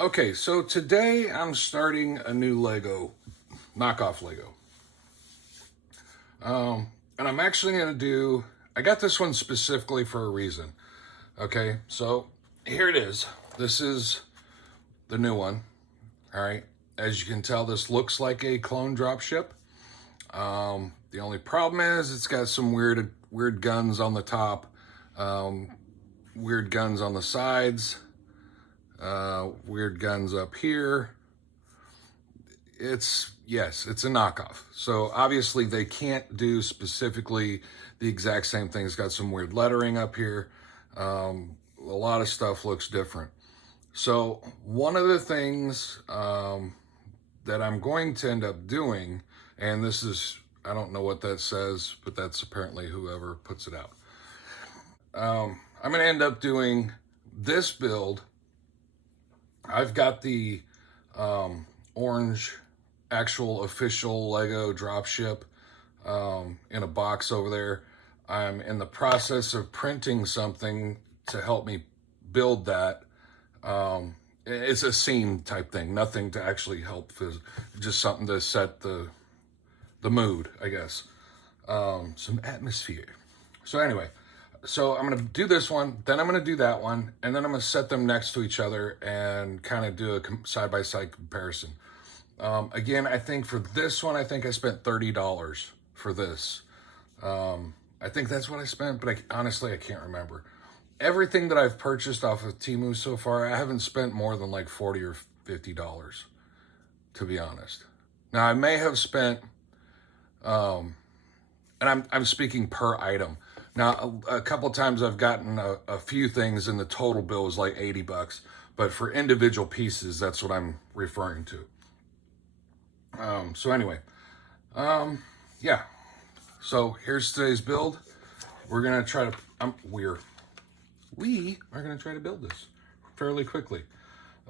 Okay, so today I'm starting a new Lego, knockoff Lego. And I'm actually going to do, I got this one specifically for a reason. Okay, so here it is. This is the new one. All right, as you can tell, this looks like a clone dropship. The only problem is it's got some weird guns on the top, weird guns on the sides, weird guns up here. Yes, it's a knockoff. So obviously they can't do specifically the exact same thing. It's got some weird lettering up here. A lot of stuff looks different. So one of the things that I'm going to end up doing, and this is, I don't know what that says, but that's apparently whoever puts it out. I'm going to end up doing this build. I've got the orange actual official Lego dropship in a box over there. I'm in the process of printing something to help me build that. It's a scene type thing, nothing to actually help, just something to set the mood, I guess. Some atmosphere. So anyway, so I'm going to do this one, then I'm going to do that one, and then I'm going to set them next to each other and kind of do a side-by-side comparison. Again, I think for this one, I think I spent $30 for this. I think that's what I spent, but honestly, I can't remember. Everything that I've purchased off of Temu so far, I haven't spent more than like $40 or $50, to be honest. Now, I may have spent, and I'm speaking per item. Now, a couple times I've gotten a few things and the total bill was like $80, but for individual pieces, that's what I'm referring to. So anyway, yeah. So here's today's build. We're gonna try to, we are gonna try to build this fairly quickly.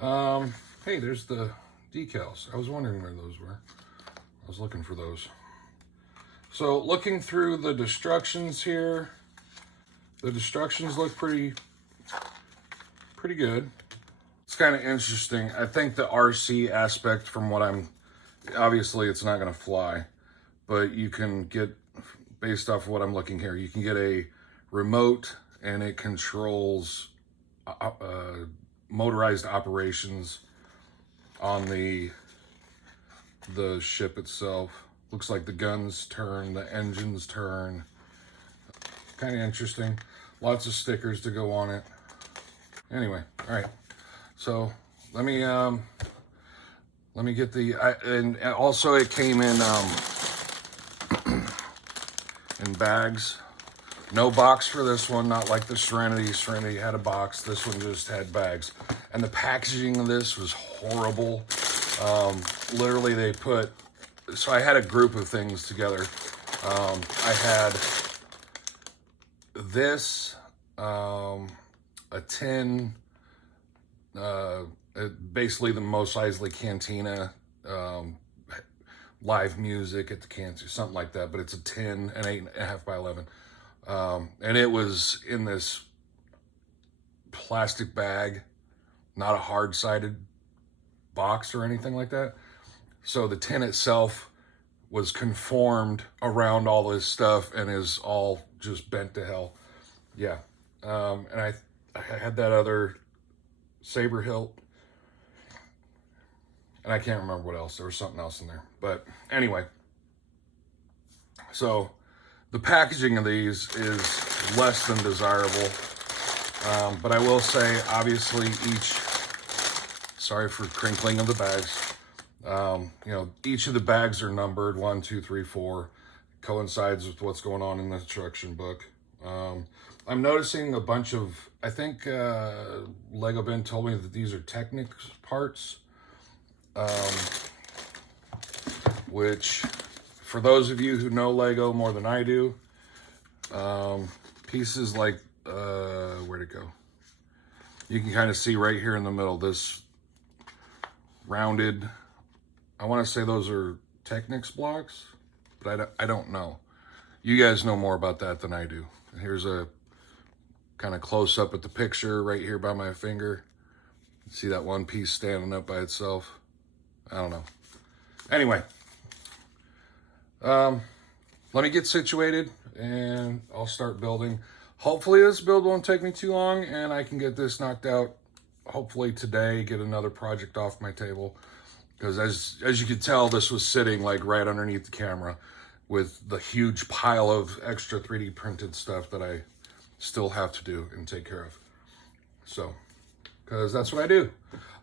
Hey, there's the decals. I was wondering where those were. I was looking for those. So looking through the destructions here, the destructions look pretty good. It's kind of interesting. I think the RC aspect, from what obviously it's not going to fly, but you can get, based off of what I'm looking here, you can get a remote and it controls motorized operations on the ship itself. Looks like the guns turn, the engines turn. Kind of interesting. Lots of stickers to go on it. Anyway, all right. So let me get and also it came in in bags. No box for this one, not like the Serenity. Serenity had a box. This one just had bags. And the packaging of this was horrible. Literally they put, so I had a group of things together. I had this, a tin, basically the Mos Eisley Cantina, live music at the cantina, something like that, but it's a tin, an 8.5 by 11. And it was in this plastic bag, not a hard-sided box or anything like that. So the tin itself was conformed around all this stuff and is all just bent to hell. Yeah. And I had that other saber hilt, and I can't remember what else. There was something else in there. But anyway, so the packaging of these is less than desirable. But I will say, obviously, sorry for crinkling of the bags. Each of the bags are numbered 1, 2, 3, 4. Coincides with what's going on in the instruction book. I'm noticing a bunch of, I think Lego Ben told me that these are Technics parts, which, for those of you who know Lego more than I do, pieces like, where'd it go? You can kind of see right here in the middle, this rounded, I want to say those are Technics blocks, but I don't know. You guys know more about that than I do. Here's a kind of close up at the picture right here by my finger. See that one piece standing up by itself? I don't know. Anyway, let me get situated and I'll start building. Hopefully this build won't take me too long and I can get this knocked out hopefully today, get another project off my table. Because as you can tell, this was sitting like right underneath the camera with the huge pile of extra 3D printed stuff that I still have to do and take care of. So, because that's what I do.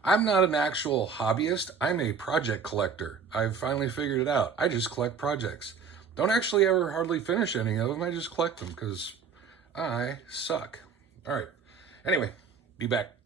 I'm not an actual hobbyist. I'm a project collector. I've finally figured it out. I just collect projects. Don't actually ever hardly finish any of them. I just collect them because I suck. All right. Anyway, be back.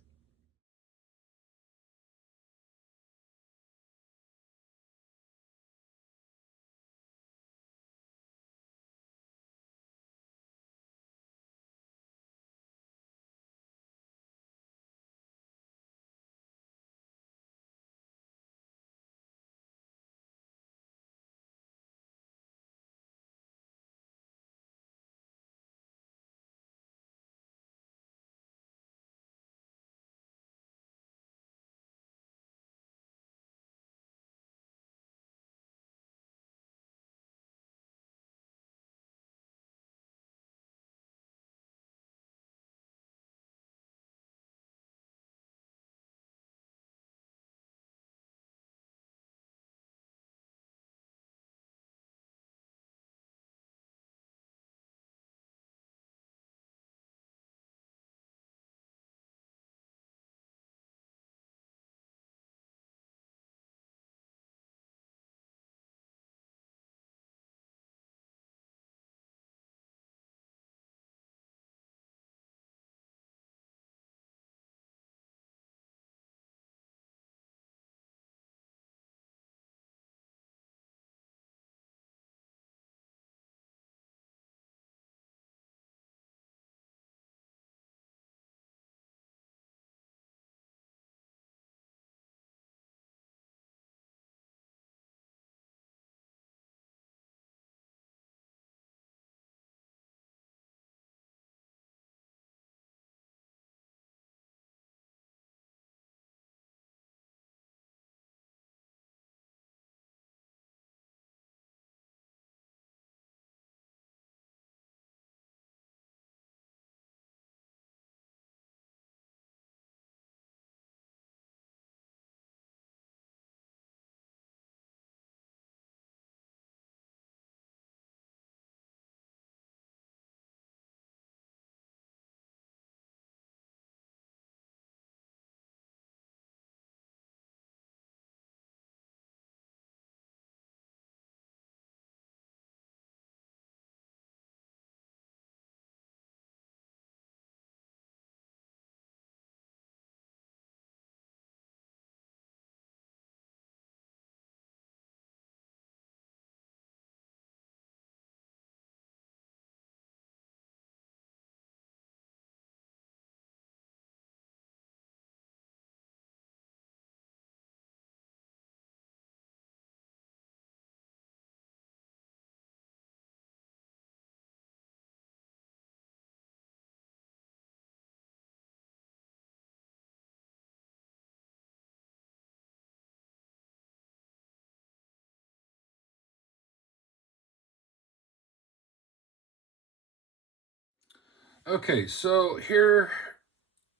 Okay, so here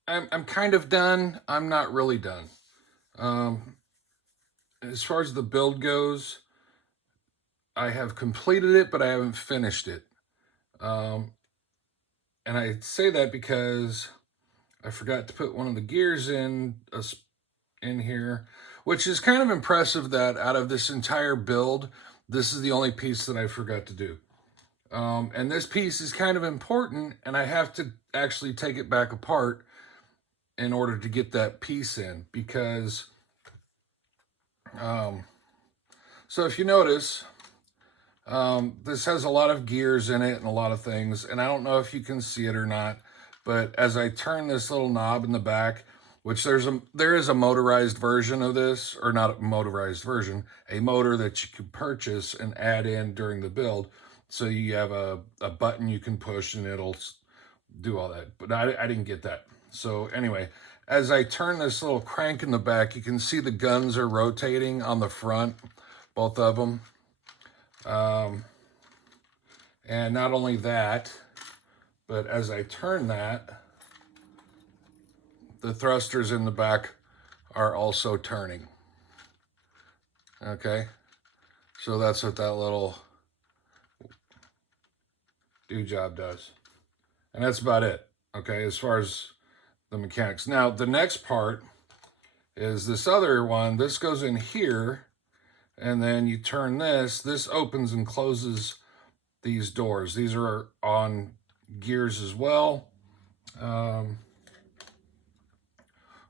I'm kind of done. I'm not really done. Um, as far as the build goes, I have completed it, but I haven't finished it. Um, and I say that because I forgot to put one of the gears in here, which is kind of impressive that out of this entire build, this is the only piece that I forgot to do. And this piece is kind of important, and I have to actually take it back apart in order to get that piece in because um, so if you notice, this has a lot of gears in it and a lot of things, and I don't know if you can see it or not, but as I turn this little knob in the back, which there is a motorized version of this, or not a motorized version, a motor that you can purchase and add in during the build. So you have a button you can push and it'll do all that. But I didn't get that. So anyway, as I turn this little crank in the back, you can see the guns are rotating on the front, both of them. And not only that, but as I turn that, the thrusters in the back are also turning. Okay, so that's what that little do job does. And that's about it, okay, as far as the mechanics. Now, the next part is this other one. This goes in here, and then you turn this. This opens and closes these doors. These are on gears as well,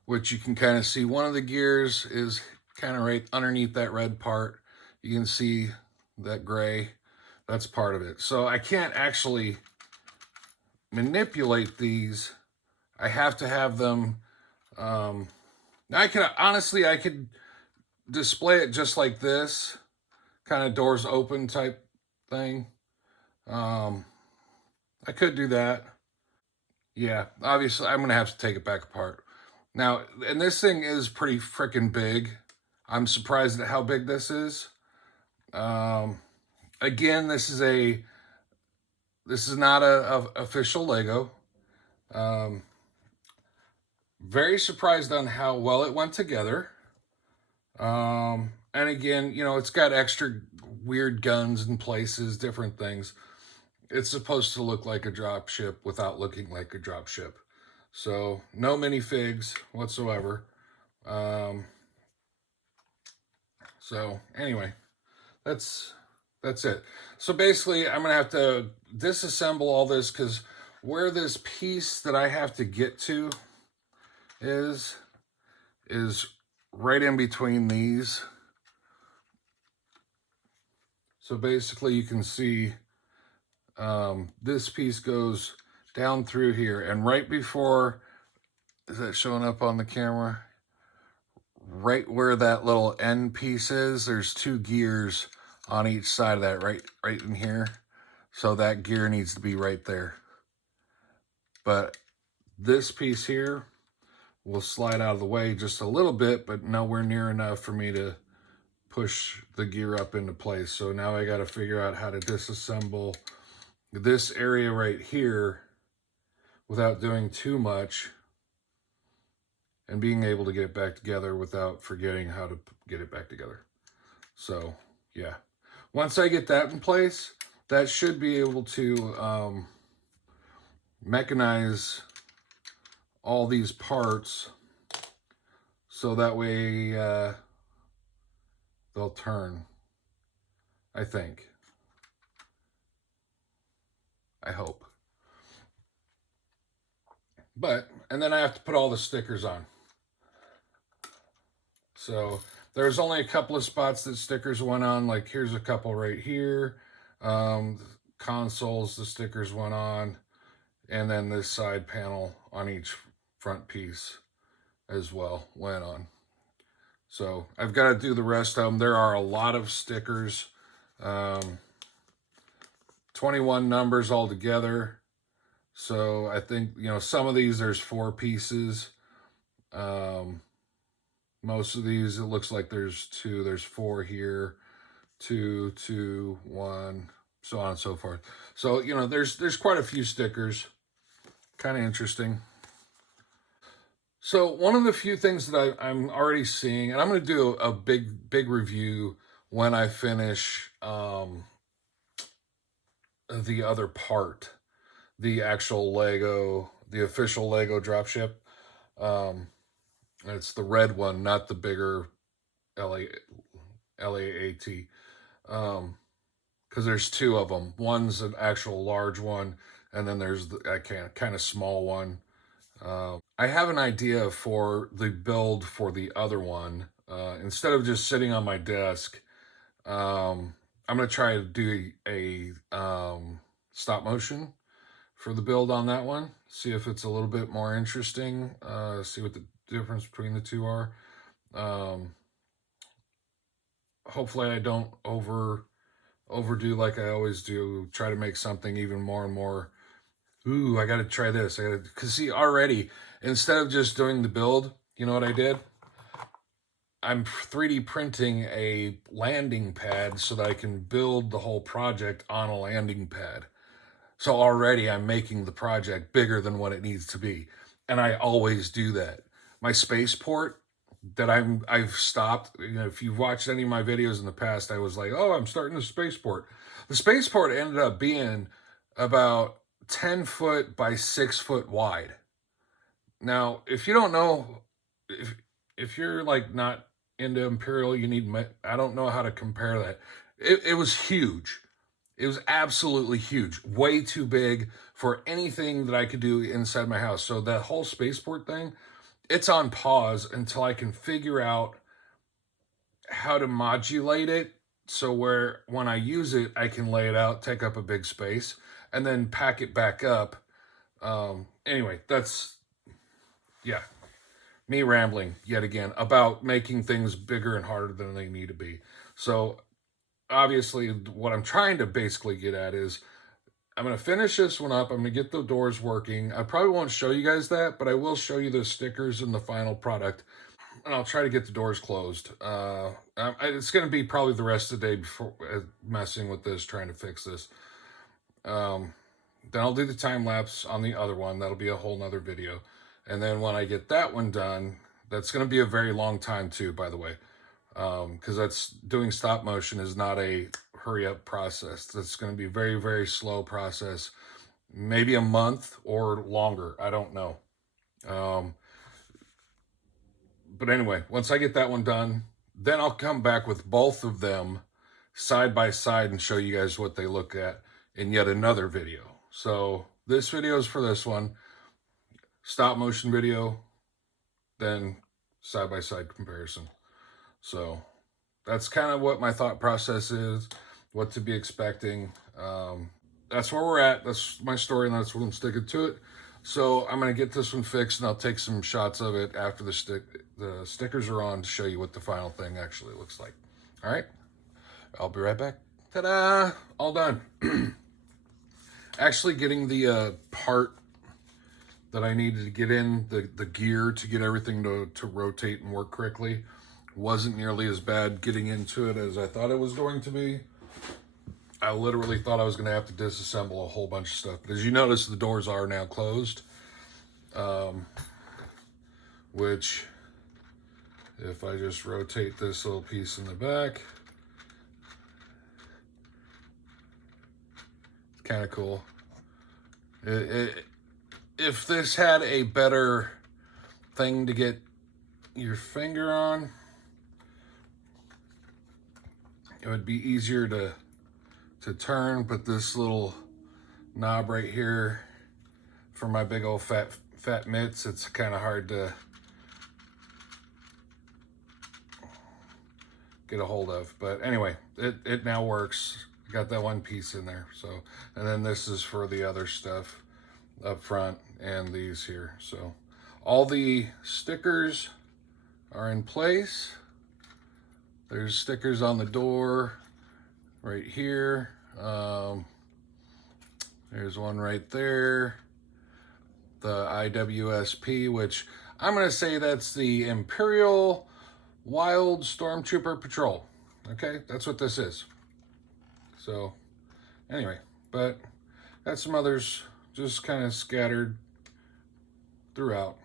which you can kind of see. One of the gears is kind of right underneath that red part. You can see that gray. That's part of it. So I can't actually manipulate these. I have to have them. I could display it just like this, kind of doors open type thing. I could do that. Yeah, obviously I'm gonna have to take it back apart. Now, and this thing is pretty freaking big. I'm surprised at how big this is. Again, this is not a official Lego. Very surprised on how well it went together. And again, you know, it's got extra weird guns in places, different things. It's supposed to look like a drop ship without looking like a drop ship. So no minifigs whatsoever. So anyway, that's it. So basically, I'm gonna have to disassemble all this, because where this piece that I have to get to is right in between these. So basically, you can see this piece goes down through here, and right before, is that showing up on the camera? Right where that little end piece is, there's two gears on each side of that, right in here. So that gear needs to be right there. But this piece here will slide out of the way just a little bit, but nowhere near enough for me to push the gear up into place. So now I got to figure out how to disassemble this area right here without doing too much, and being able to get it back together without forgetting how to get it back together. So yeah, once I get that in place, that should be able to mechanize all these parts, so that way they'll turn, I think. I hope. And then I have to put all the stickers on. So there's only a couple of spots that stickers went on. Like here's a couple right here. Consoles, the stickers went on. And then this side panel on each front piece as well went on. So I've got to do the rest of them. There are a lot of stickers. 21 numbers altogether. So I think, you know, some of these there's 4 pieces. Most of these, it looks like there's 2. There's 4 here, 2, 2, 1, so on and so forth. So, you know, there's quite a few stickers. Kind of interesting. So one of the few things that I'm already seeing, and I'm going to do a big review when I finish the other part, the actual Lego, the official Lego dropship. It's the red one, not the bigger LAAT. Because there's 2 of them. One's an actual large one, and then there's the kind of small one. I have an idea for the build for the other one. Instead of just sitting on my desk, I'm going to try to do a stop motion for the build on that one. See if it's a little bit more interesting. See what the difference between the 2 are. Hopefully I don't overdo like I always do. Try to make something even more and more Ooh, I got to try this. Because see, already, instead of just doing the build, you know what I did? I'm 3D printing a landing pad so that I can build the whole project on a landing pad. So already I'm making the project bigger than what it needs to be. And I always do that. My spaceport that I've stopped, you know, if you've watched any of my videos in the past, I was like, oh, I'm starting the spaceport. The spaceport ended up being about 10 foot by 6 foot wide. Now, if you don't know, if if you're like not into Imperial, you need, I don't know how to compare that. It was huge. It was absolutely huge, way too big for anything that I could do inside my house. So that whole spaceport thing, it's on pause until I can figure out how to modulate it so where when I use it, I can lay it out, take up a big space, and then pack it back up. Anyway, that's, yeah, me rambling yet again about making things bigger and harder than they need to be. So obviously, what I'm trying to basically get at is I'm going to finish this one up. I'm going to get the doors working. I probably won't show you guys that, but I will show you the stickers and the final product. And I'll try to get the doors closed. It's going to be probably the rest of the day before messing with this, trying to fix this. Then I'll do the time lapse on the other one. That'll be a whole nother video. And then when I get that one done, that's going to be a very long time too, by the way. Because that's doing stop motion is not a hurry up process. That's going to be a very, very slow process. Maybe a month or longer. I don't know. But anyway, once I get that one done, then I'll come back with both of them side by side and show you guys what they look at in yet another video. So this video is for this one. Stop motion video, then side by side comparison. So that's kind of what my thought process is, what to be expecting. That's where we're at. That's my story, and that's what I'm sticking to it. So I'm going to get this one fixed, and I'll take some shots of it after the stickers are on to show you what the final thing actually looks like. All right? I'll be right back. Ta-da! All done. Actually getting the part that I needed to get in, the gear to get everything to rotate and work correctly, wasn't nearly as bad getting into it as I thought it was going to be. I literally thought I was going to have to disassemble a whole bunch of stuff. As you notice, the doors are now closed. Which, if I just rotate this little piece in the back, it's kind of cool. If this had a better thing to get your finger on, it would be easier to turn, but this little knob right here for my big old fat mitts, it's kind of hard to get a hold of. But anyway, it now works. Got that one piece in there. So, and then this is for the other stuff up front and these here. So all the stickers are in place. There's stickers on the door right here. There's one right there. The IWSP, which I'm going to say that's the Imperial Wild Stormtrooper Patrol. Okay, that's what this is. So, anyway, but got some others just kind of scattered throughout.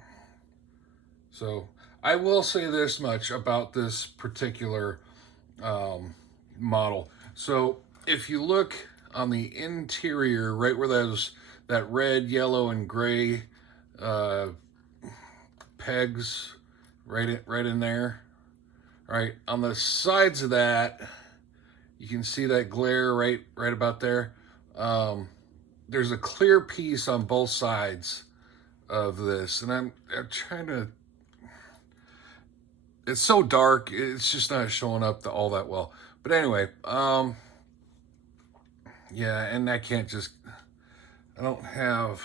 So, I will say this much about this particular model. So, if you look on the interior, right where that red, yellow, and gray pegs, right in there, right on the sides of that, you can see that glare right about there. There's a clear piece on both sides of this, and I'm trying to. It's so dark, it's just not showing up all that well. But anyway, yeah, and I can't just. I don't have.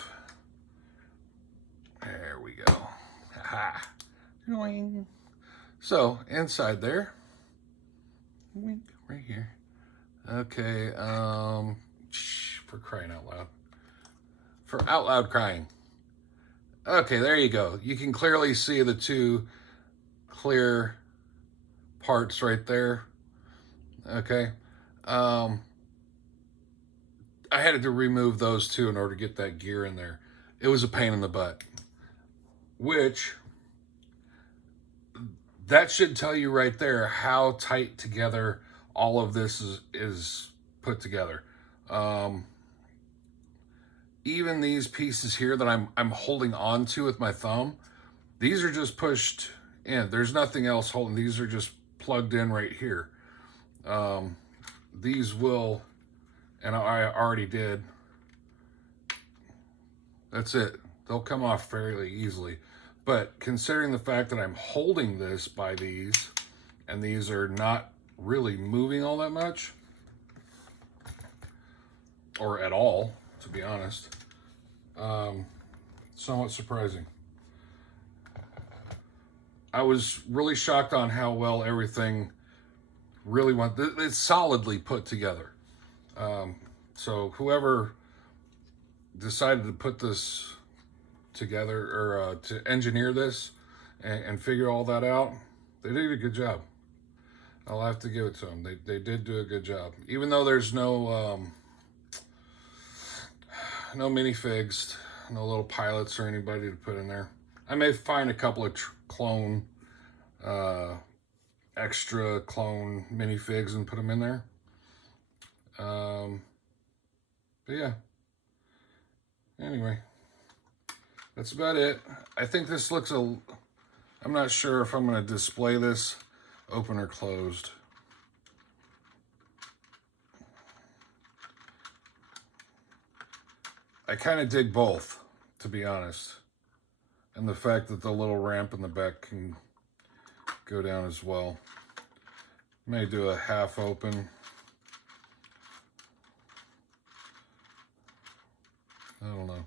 There we go. Ha. So inside there, right here. Okay, for crying out loud. for out loud crying. Okay, there you go. You can clearly see the two clear parts right there. Okay. I had to remove those two in order to get that gear in there. It was a pain in the butt. Which, that should tell you right there how tight together all of this is put together. Even these pieces here that I'm holding on to with my thumb, these are just pushed in. There's nothing else holding. These are just plugged in right here. These will, and I already did. That's it. They'll come off fairly easily. But considering the fact that I'm holding this by these, and these are not really moving all that much, or at all, to be honest, somewhat surprising. I was really shocked on how well everything really went. It's solidly put together. So whoever decided to put this together, or to engineer this and figure all that out, they did a good job. I'll have to give it to them. They did do a good job. Even though there's no minifigs, no little pilots or anybody to put in there. I may find a couple of clone, extra clone minifigs and put them in there. But yeah. Anyway, that's about it. I think this looks I'm not sure if I'm going to display this open or closed. I kind of dig both, to be honest. And the fact that the little ramp in the back can go down as well. May do a half open. I don't know.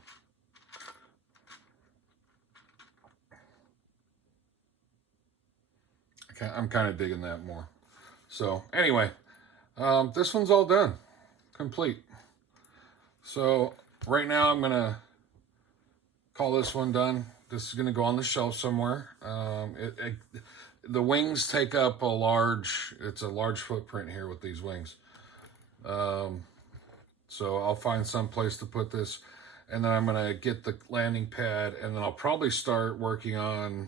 I'm kind of digging that more. So anyway, this one's all done, complete. So right now I'm gonna call this one done. This is gonna go on the shelf somewhere. The wings take up it's a large footprint here with these wings. So I'll find some place to put this, and then I'm gonna get the landing pad, and then I'll probably start working on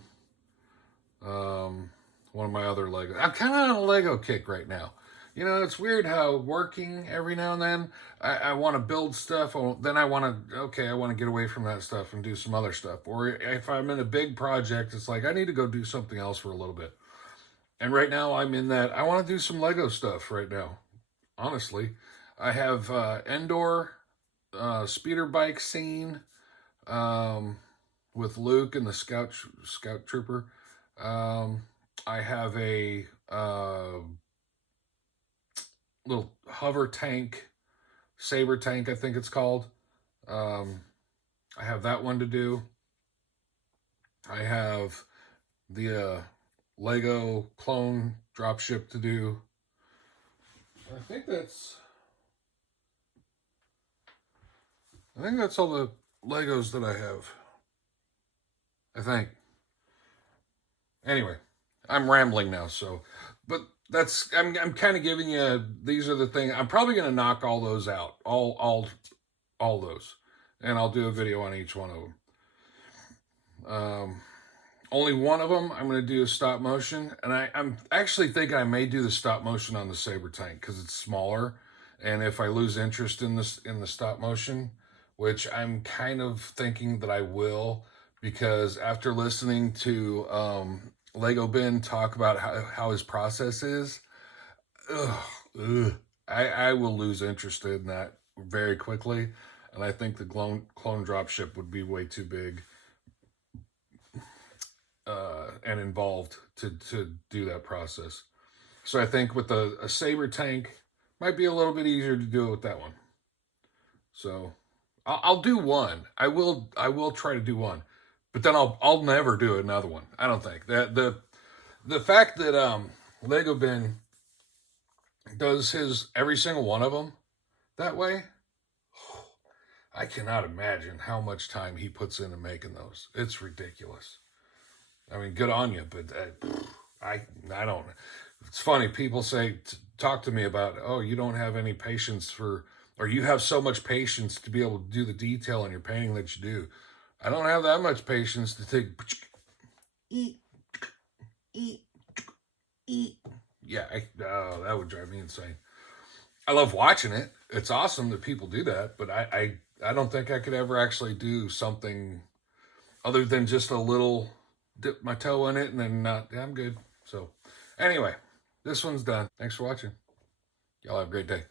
one of my other Lego. I'm kind of on a Lego kick right now. You know, it's weird how working every now and then, I want to build stuff. Then I want to get away from that stuff and do some other stuff. Or if I'm in a big project, it's like, I need to go do something else for a little bit. And right now I'm in that, I want to do some Lego stuff right now. Honestly, I have Endor speeder bike scene with Luke and the scout trooper. I have a little hover tank, saber tank, I think it's called. I have that one to do. I have the Lego clone dropship to do. I think that's all the Legos that I have. I think. Anyway, I'm rambling now, but I'm kind of giving you, these are the things. I'm probably going to knock all those out, all those, and I'll do a video on each one of them. Only one of them I'm going to do a stop motion, and I'm actually thinking I may do the stop motion on the saber tank because it's smaller, and if I lose interest in the stop motion, which I'm kind of thinking that I will, because after listening to Lego Ben talk about how his process is, I will lose interest in that very quickly, and I think the clone dropship would be way too big and involved to do that process. So I think with a saber tank, might be a little bit easier to do it with that one. So I'll do one. I will try to do one. But then I'll never do another one. I don't think that the fact that Lego Ben does every single one of them that way, I cannot imagine how much time he puts into making those. It's ridiculous. I mean, good on you, but I don't. It's funny. People say, talk to me about, oh, you don't have any patience for, or you have so much patience to be able to do the detail in your painting that you do. I don't have that much patience to take. Yeah, that would drive me insane. I love watching it. It's awesome that people do that, but I don't think I could ever actually do something other than just a little dip my toe in it and then not. Yeah, I'm good. So anyway, this one's done. Thanks for watching. Y'all have a great day.